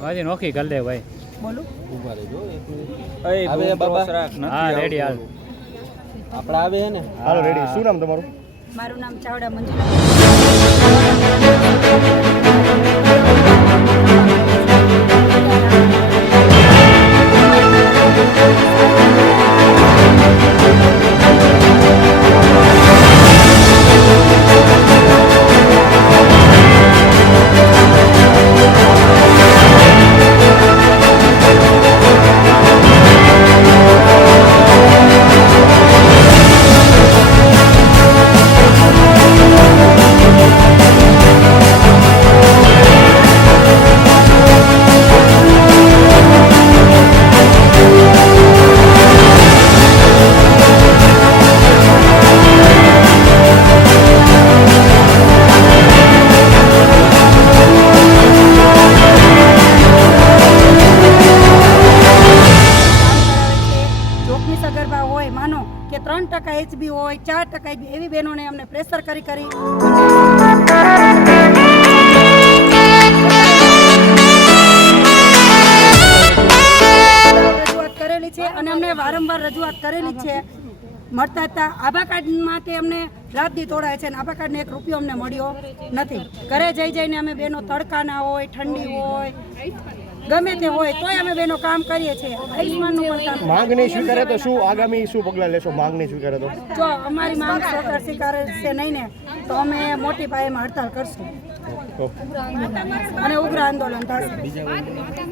ભાજી નોખી કરી દે ભાઈ. આવે બાબા? હા રેડી હાલ. આપણે આવે હે ને? હાલો રેડી શું નામ તમારું? મારું નામ ચાવડા મંજુલા. જોખમી અગરબા હોય, માનો કે ત્રણ ટકા એચબી હોય, ચાર ટકા એવી બહેનોને અમને પ્રેશર કરી કરી. રજૂઆત કરેલી છે અને અમને વારંવાર રજૂઆત કરેલી છે. મળતા હતા. આભા કાર્ડ માટે અમને રાતથી તોડાય છે અને આભા કાર્ડને એક રૂપિયો અમને મળ્યો નથી. ઘરે જઈ જઈને અમે બેનો તડકાના હોય ઠંડી હોય ગમે તે હોય તોય અમે બેનો કામ કરીએ છીએ. આયુષ્માનનું પણ કામ માંગ નહીં સ્વીકારે તો શું? આગામી શું પગલાં લેશો? માંગ નહીં સ્વીકારે તો? જો અમારી માંગ સરકાર સ્વીકારે છે નહીં ને તો અમે મોટી પાયેમાં હડતાલ કરશું. અને ઉગ્ર આંદોલન થશે.